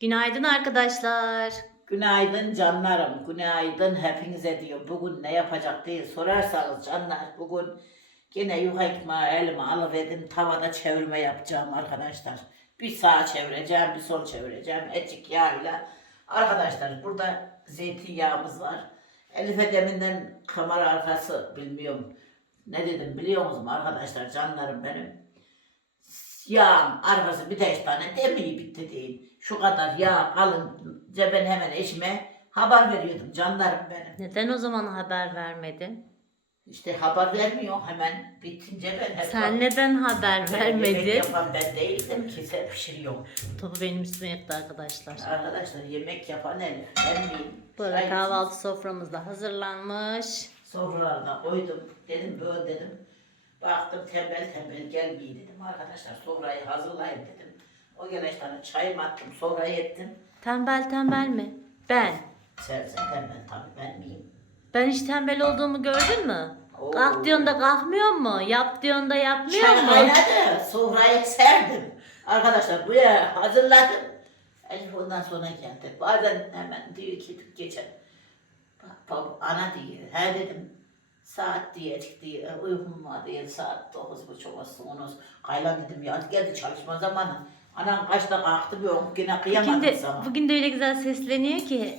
Günaydın arkadaşlar. Günaydın canlarım, günaydın hepinize diyor. Bugün ne yapacak diye sorarsanız canlar, bugün yine yuha ekmeği elime alıverdim, tavada çevirme yapacağım arkadaşlar. Bir sağa çevireceğim, bir sol çevireceğim, etçik yağıyla. Arkadaşlar burada zeytinyağımız var. Elif'e deminden kamera arkası bilmiyorum. Ne dedim biliyor musunuz arkadaşlar canlarım benim? Yağın arkası bir beş tane demeyi bitti değil. Şu kadar yağ kalınca ben hemen eşime haber veriyordum canlarım benim. Neden o zaman haber vermedin? İşte haber vermiyor hemen bitince ben hep Sen neden haber Ben yemek vermedin? yapan ben değildim ki sen pişiriyorsun. Topu benim üstüme yıktı arkadaşlar. Arkadaşlar yemek yapan Elif. Ben miyim? Bu arada Çay kahvaltı soframız da hazırlanmış. Sofralarına koydum. Dedim böyle dedim. Baktım tembel tembel gelmeyi dedim. Arkadaşlar sofrayı hazırlayın dedim. O gene işte çayımı attım sofrayı ettim. Tembel tembel mi? Ben. Sen, sen tembel tabii ben miyim? Ben hiç tembel olduğumu gördün mü? Oo. Kalk diyorsun da kalkmıyor mu? Yap diyorsun da yapmıyor Çay mu? kaynadı. Sofrayı serdim. Arkadaşlar buraya hazırladım. Elif ondan sonra geldi. Bazen hemen diyor ki geçen. Bak baba ana diyor. He dedim. Saat diye diye uykum var diye saat dokuz buçuk olsun onu kaylan dedim ya geldi çalışma zamanı. Anam kaçta kalktı bir on yine Bugün kıyamadım de, sana. bugün de öyle güzel sesleniyor ki.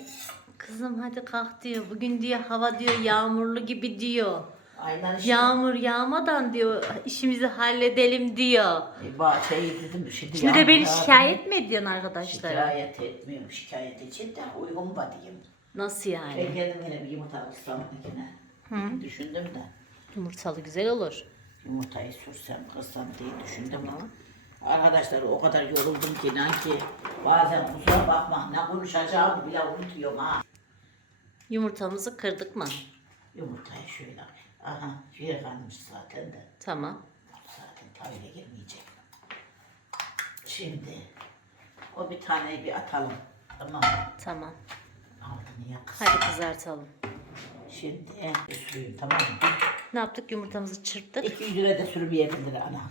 Kızım hadi kalk diyor. Bugün diyor hava diyor yağmurlu gibi diyor. Aynen işte. Yağmur yağmadan diyor işimizi halledelim diyor. E, bahçeyi dedim şimdi. Şimdi de beni şikayet mi ediyorsun arkadaşlar? Şikayet etmiyorum şikayet için de uygun var diyeyim. Nasıl Ben yani? kendim yine bir yumurta alsam yine. Hı. Düşündüm de Yumurtalı güzel olur. yumurtayı sürsem kırsam diye düşündüm ama. Arkadaşlar o kadar yoruldum ki inan ki bazen kusura bakma ne konuşacağımı bile unutuyorum ha. Yumurtamızı kırdık mı? Yumurtayı şöyle. Aha bir kalmış zaten de. Tamam. Zaten tavile gelmeyecek. Şimdi o bir taneyi bir atalım. Tamam mı? Tamam. Altını yak. Hadi kızartalım. Şimdi sürüyüm tamam mı? Ne yaptık? Yumurtamızı çırptık. 200 lira da sürmeyebilir ana.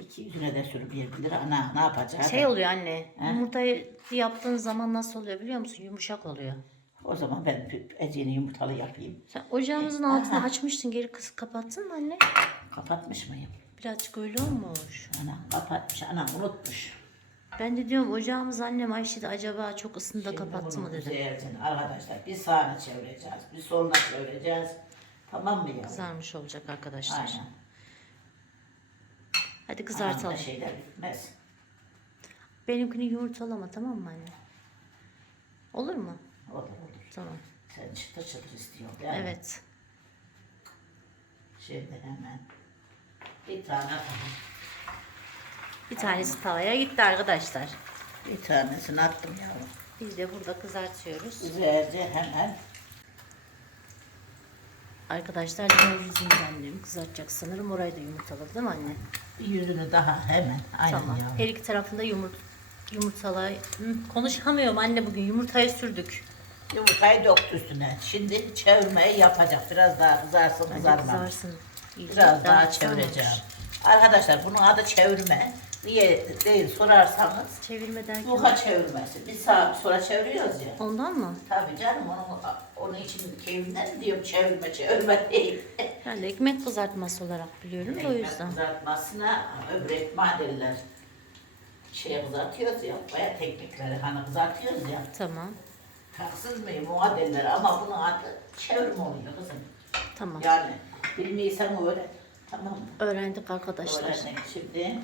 200 lira da sürmeyebilir ana. Ne yapacak? Şey oluyor anne. He? Yumurtayı yaptığın zaman nasıl oluyor biliyor musun? Yumuşak oluyor. O zaman ben eceni yumurtalı yapayım. Sen ocağımızın altını açmıştın. Geri kısıp kapattın mı anne? Kapatmış mıyım? Birazcık öyle olmuş. Ana kapatmış. Ana unutmuş. Ben de diyorum ocağımız annem Ayşe de acaba çok ısında kapattı mı dedim. güzelce Arkadaşlar bir sağına çevireceğiz. Bir soluna çevireceğiz. Tamam mı ya? Kızarmış olacak arkadaşlar. Aynen. Hadi kızartalım. şeyler bitmez. Benimkini yumurtalama tamam mı anne? Olur mu? Olur olur. Tamam. Sen çıtır çıtır istiyorsun değil mi? Evet. Şimdi hemen bir tane daha. Bir tanesi tavaya gitti arkadaşlar. Bir tanesini attım yavrum. Biz de burada kızartıyoruz. Güzelce hemen Arkadaşlar diğer yüzünü annem kızartacak sanırım. Orayı da yumurtaladı değil mi anne? yüzünü daha hemen. Aynen tamam. yavrum. Her iki tarafında yumurt yumurtalar. Hı, konuşamıyorum anne bugün. Yumurtayı sürdük. Yumurtayı döktü üstüne. Şimdi çevirmeyi yapacak. Biraz daha kızarsın. İyice Biraz daha kızarmış. çevireceğim. Arkadaşlar bunun adı çevirme. Niye değil sorarsanız Çevirme derken. yuha çevirmesi. Bir saat sonra çeviriyoruz ya. Ondan mı? Tabii canım onun, onun için keyfinden diyorum çevirme çevirme değil. Ben de ekmek kızartması olarak biliyorum da o yüzden. kızartmasına öbür ekmeği derler. Şey kızartıyoruz ya, bayağı teknikleri hani kızartıyoruz ya. Tamam. Haksız mıyım ona derler ama bunun adı çevirme oluyor kızım. Tamam. Yani bilmiyorsan öğret. Tamam mı? Öğrendik arkadaşlar. Öğrendik. Şimdi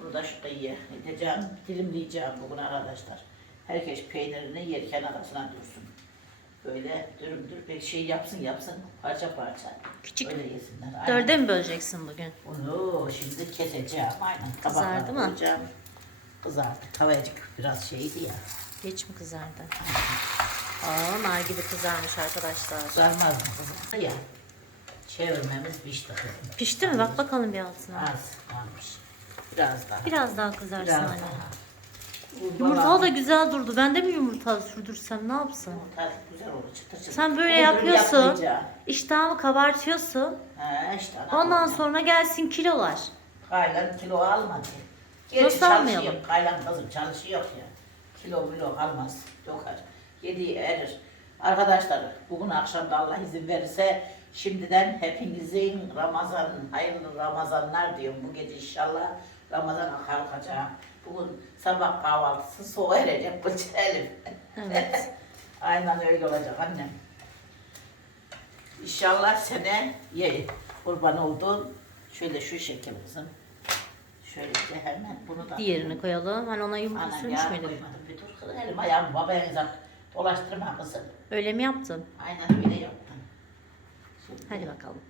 bunu da şurada ye. Edeceğim, dilimleyeceğim bugün arkadaşlar. Herkes peynirini yerken arasına dursun. Böyle dürüm dürüm bir şey yapsın yapsın parça parça. Küçük. Öyle yesinler. Aynen. Dörde mi böleceksin bugün? Onu şimdi keseceğim. Aynen. Kızardı Tabaklara mı? koyacağım. Kızardı. Tavacık biraz şeydi ya. Geç mi kızardı? Aa nar gibi kızarmış arkadaşlar. Kızarmaz mı kızım? Ya. Çevirmemiz pişti kızım. Pişti mi? Bak bakalım bir altına. Az kalmış. Biraz daha. Biraz daha kızarsın Biraz anne. daha. Yumurtalı da güzel durdu. Ben de mi yumurta sürdürsem ne yapsam? Yumurta güzel olur çıtır çıtır. Sen böyle Öbürü yapıyorsun. yapmayacağım. İştahımı kabartıyorsun. He işte. ana Ondan oldu. sonra gelsin kilolar. Kaylan kilo almadı. Gerçi Nasıl çalışıyor. almayalım? Kaylan kızım çalışıyor ya. Kilo milo kalmaz. Dokar. Yediği erir. Arkadaşlar bugün akşam da Allah izin verirse şimdiden hepinizin Ramazan, hayırlı Ramazanlar diyorum bu gece inşallah Ramazan'a kalkacağım. Bugün sabah kahvaltısı soğuk erecek bu Elif. Evet. Aynen öyle olacak annem. İnşallah sene ye kurban oldun. Şöyle şu şekil kızım. Şöyle de hemen bunu da. Diğerini koyalım. Hani ona yumurta Anam sürmüş ya müydün? koymadım bir dur kızım. Elim ayağım babanıza dolaştırma kızım. Öyle mi yaptın? Aynen öyle yaptım. Şimdi Hadi bakalım.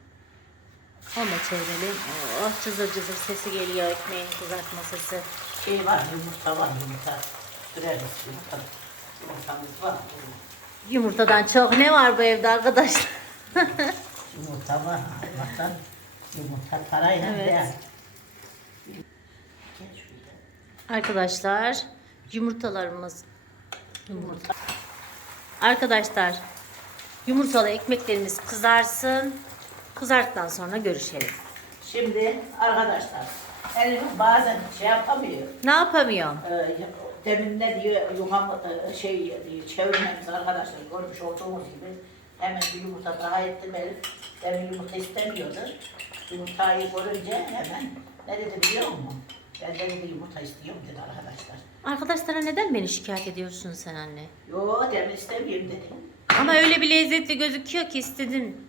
Onu da çevirelim. Oh cızır cızır sesi geliyor ekmeğin kızartma sesi. Şey var yumurta var yumurta. Süreriz yumurta. Yumurtamız var. Yumurtadan çok ne var bu evde arkadaşlar? Yumurta var. Allah'tan yumurta parayla Evet. değer. Arkadaşlar yumurtalarımız yumurta. Arkadaşlar yumurtalı ekmeklerimiz kızarsın. Kızarttıktan sonra görüşelim. Şimdi arkadaşlar elim bazen şey yapamıyor. Ne yapamıyorum? Ee, demin ne diyor yumam e, şey diyor çevirmemiz arkadaşlar görmüş olduğumuz gibi hemen bir yumurta daha ettim Elif. Demin yumurta istemiyordu. Yumurtayı görünce hemen ne dedi biliyor musun? Ben de dedi yumurta istiyorum dedi arkadaşlar. Arkadaşlara neden beni şikayet ediyorsun sen anne? Yo demin istemiyorum dedim. Ama öyle bir lezzetli gözüküyor ki istedin.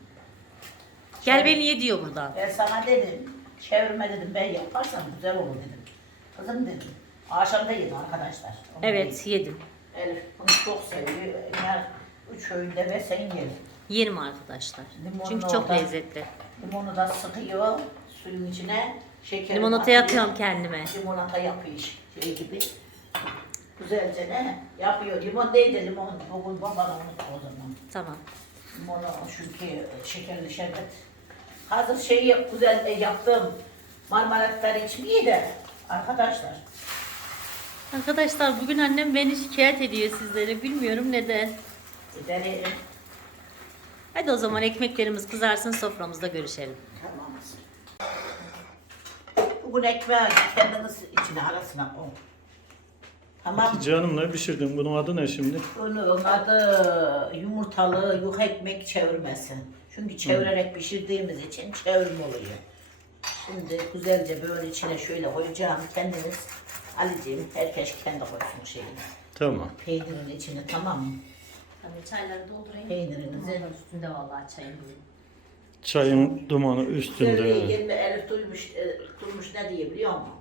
Gel beni ye diyor buradan. Ben sana dedim çevirme dedim ben yaparsam güzel olur dedim. Kızım dedim. Akşam da yedim arkadaşlar. Onu Evet yedim. Elif bunu çok seviyor. Eğer üç öğünde ve sen yerim. Yerim arkadaşlar. Limonlu Çünkü çok oradan. lezzetli. Limonu da sıkıyor suyun içine. Şeker Limonata yapıyorum kendime. Limonata yapıyor şey gibi. Güzelce ne yapıyor. Limon değil de limon. Bugün baban unuttu o zaman. Tamam. Limonu çünkü şekerli şerbet. Hazır şey yap, güzel de yaptım. Marmelatları içmeyi de arkadaşlar. Arkadaşlar bugün annem beni şikayet ediyor sizlere. Bilmiyorum neden. Giderim. Hadi o zaman ekmeklerimiz kızarsın soframızda görüşelim. Tamam. Bugün ekmeği kendiniz içine arasına koy. Tamam. mı? Canım ne pişirdin? Bunun adı ne şimdi? Bunun adı yumurtalı yuh ekmek çevirmesi. Çünkü çevirerek pişirdiğimiz için çevirme oluyor. Şimdi güzelce böyle içine şöyle koyacağım kendiniz. Ali'ciğim herkes kendi koysun şeyini. Tamam. Peynirin içine tamam mı? Tabii çayları doldurayım. Peynirinizi. üstünde vallahi çayım. Çayın dumanı üstünde. yerine Elif duymuş, e, duymuş ne diye biliyor musun?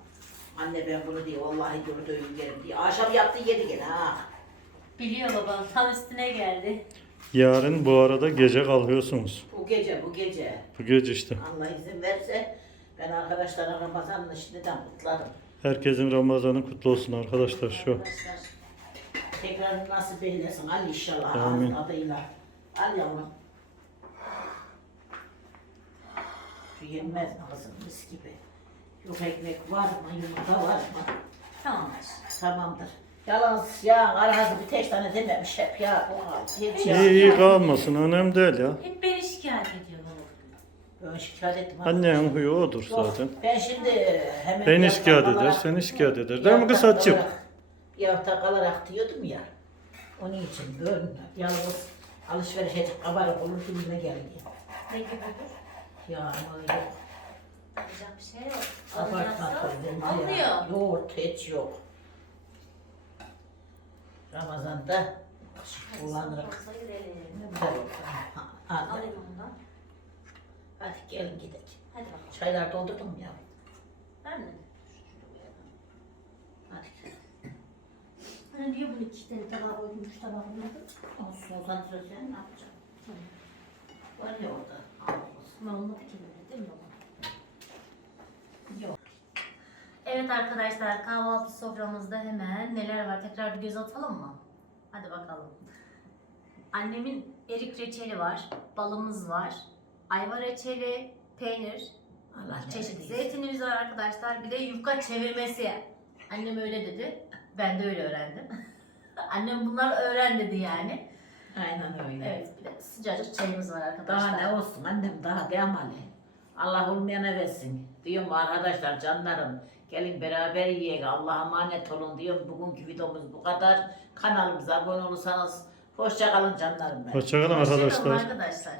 Anne ben bunu diye vallahi diyor dövün yerim diye. Akşam yaptı yedi gene ha. Biliyor babam tam üstüne geldi. Yarın bu arada gece kalkıyorsunuz. Bu gece bu gece. Bu gece işte. Allah izin verirse ben arkadaşlara Ramazan'ını şimdiden kutlarım. Herkesin Ramazanı kutlu olsun arkadaşlar şu. Arkadaşlar tekrar nasip eylesin Ali inşallah Amin. adıyla. Al yavrum. Şu yenmez mi kızım mis gibi. Yok ekmek var mı yumurta var mı? Tamam. Tamamdır. Yalnız ya arası bir tek tane dememiş hep ya. Hiç ya. İyi iyi kalmasın önemli değil ya. Hep beni şikayet ediyor baba. Ben şikayet ettim. Annenin huyu odur Yok, zaten. Ben şimdi hemen Beni bir şikayet eder, kalarak- seni şikayet eder. Değil mi hafta kısacık? hafta kalarak diyordum ya. Onun için ön yalnız alışveriş edip kabarık olur gibime geldi. Ne gibi olur? Ya ama yok. Yapacak bir şey yok. Abartma Alacaksa kızım ya. Almıyor. Yoğurt hiç yok. Ramazan'da kullanırız. Olsa gidelim. Hadi, Alayım ondan. hadi gelin gidelim. Hadi bakalım. Çaylar doldurdun mu ya? Ben mi? Hadi. Hani diyor bunu iki tane tabağa koydum, üç tabağa koymadım. Olsun o zaman sen ne yapacaksın? Var ya orada. Ama olmadı ki böyle değil mi baba? Yok. Evet arkadaşlar kahvaltı soframızda hemen neler var tekrar bir göz atalım mı? Hadi bakalım. Annemin erik reçeli var, balımız var, ayva reçeli, peynir, Allah ne çeşit verdiyse. zeytinimiz var arkadaşlar. Bir de yufka çevirmesi. Annem öyle dedi. Ben de öyle öğrendim. Annem bunlar öğren dedi yani. Aynen öyle. Evet bir de sıcacık çayımız var Daha arkadaşlar. ne olsun annem daha devam Ali. Allah olmayana versin. Diyorum arkadaşlar canlarım Gelin beraber yiyelim. Allah'a emanet olun diyorum. Bugünkü videomuz bu kadar. Kanalımıza abone olursanız hoşça kalın canlarım benim. Hoşçakalın Hoşçakalın arkadaşlar. arkadaşlar.